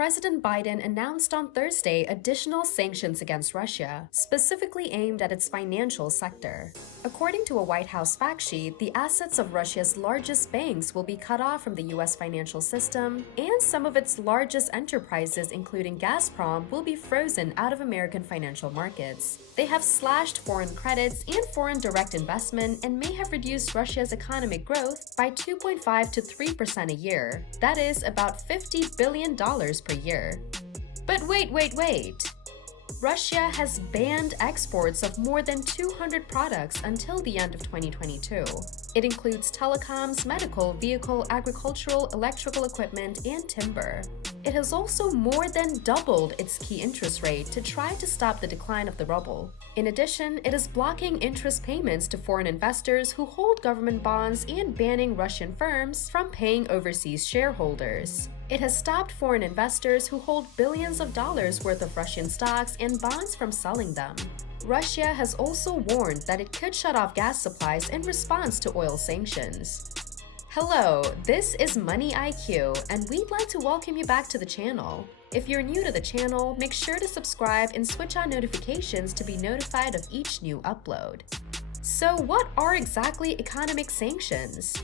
President Biden announced on Thursday additional sanctions against Russia, specifically aimed at its financial sector. According to a White House fact sheet, the assets of Russia's largest banks will be cut off from the U.S. financial system, and some of its largest enterprises, including Gazprom, will be frozen out of American financial markets. They have slashed foreign credits and foreign direct investment and may have reduced Russia's economic growth by 2.5 to 3% a year. That is about $50 billion per year. But wait! Russia has banned exports of more than 200 products until the end of 2022. It includes telecoms, medical, vehicle, agricultural, electrical equipment, and timber. It has also more than doubled its key interest rate to try to stop the decline of the ruble. In addition, it is blocking interest payments to foreign investors who hold government bonds and banning Russian firms from paying overseas shareholders. It has stopped foreign investors who hold billions of dollars worth of Russian stocks and bonds from selling them. Russia has also warned that it could shut off gas supplies in response to oil sanctions. Hello, this is MoneyIQ, and we'd like to welcome you back to the channel. If you're new to the channel, make sure to subscribe and switch on notifications to be notified of each new upload. So what are exactly economic sanctions?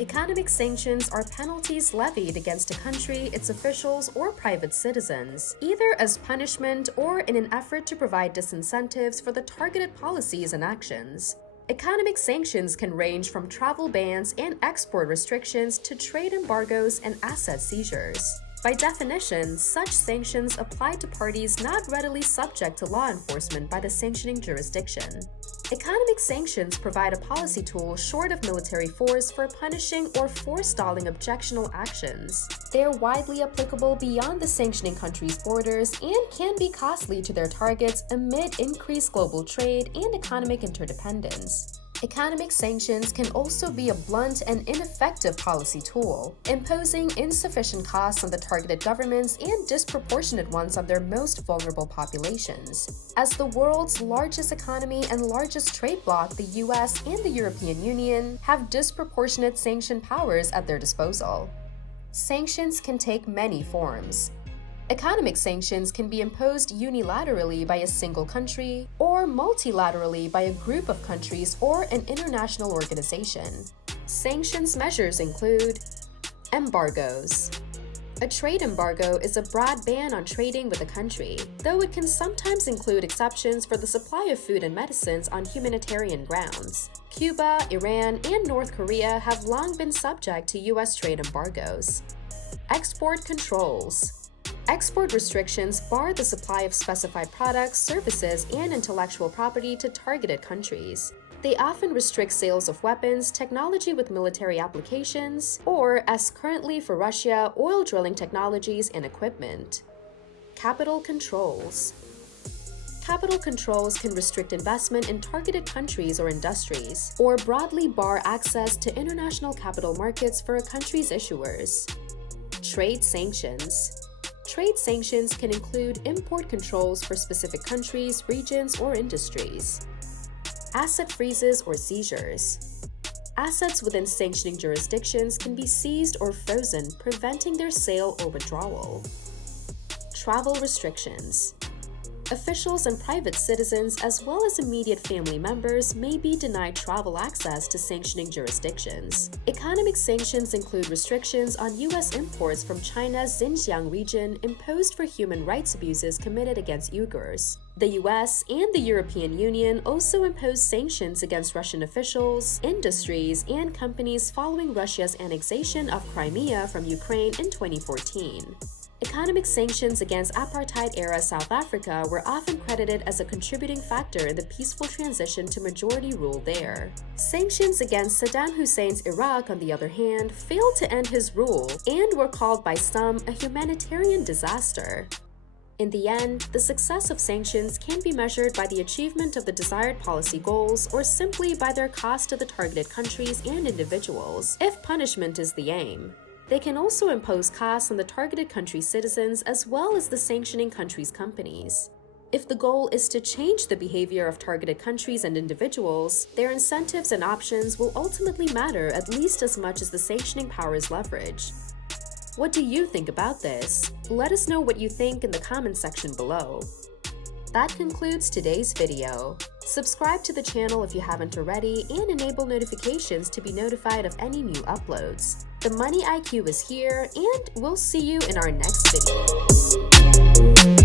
Economic sanctions are penalties levied against a country, its officials, or private citizens, either as punishment or in an effort to provide disincentives for the targeted policies and actions. Economic sanctions can range from travel bans and export restrictions to trade embargoes and asset seizures. By definition, such sanctions apply to parties not readily subject to law enforcement by the sanctioning jurisdiction. Economic sanctions provide a policy tool short of military force for punishing or forestalling objectionable actions. They are widely applicable beyond the sanctioning country's borders and can be costly to their targets amid increased global trade and economic interdependence. Economic sanctions can also be a blunt and ineffective policy tool, imposing insufficient costs on the targeted governments and disproportionate ones on their most vulnerable populations. As the world's largest economy and largest trade bloc, the US and the European Union have disproportionate sanction powers at their disposal. Sanctions can take many forms. Economic sanctions can be imposed unilaterally by a single country or multilaterally by a group of countries or an international organization. Sanctions measures include embargoes. A trade embargo is a broad ban on trading with a country, though it can sometimes include exceptions for the supply of food and medicines on humanitarian grounds. Cuba, Iran, and North Korea have long been subject to U.S. trade embargoes. Export controls. Export restrictions bar the supply of specified products, services, and intellectual property to targeted countries. They often restrict sales of weapons, technology with military applications, or, as currently for Russia, oil drilling technologies and equipment. Capital controls. Capital controls can restrict investment in targeted countries or industries, or broadly bar access to international capital markets for a country's issuers. Trade sanctions. Trade sanctions can include import controls for specific countries, regions, or industries. Asset freezes or seizures. Assets within sanctioning jurisdictions can be seized or frozen, preventing their sale or withdrawal. Travel restrictions. Officials and private citizens, as well as immediate family members, may be denied travel access to sanctioning jurisdictions. Economic sanctions include restrictions on U.S. imports from China's Xinjiang region imposed for human rights abuses committed against Uyghurs. The U.S. and the European Union also imposed sanctions against Russian officials, industries, and companies following Russia's annexation of Crimea from Ukraine in 2014. Economic sanctions against apartheid-era South Africa were often credited as a contributing factor in the peaceful transition to majority rule there. Sanctions against Saddam Hussein's Iraq, on the other hand, failed to end his rule and were called by some a humanitarian disaster. In the end, the success of sanctions can be measured by the achievement of the desired policy goals or simply by their cost to the targeted countries and individuals, if punishment is the aim. They can also impose costs on the targeted country's citizens as well as the sanctioning country's companies. If the goal is to change the behavior of targeted countries and individuals, their incentives and options will ultimately matter at least as much as the sanctioning power's leverage. What do you think about this? Let us know what you think in the comment section below. That concludes today's video. Subscribe to the channel if you haven't already and enable notifications to be notified of any new uploads. The Money IQ is here, and we'll see you in our next video.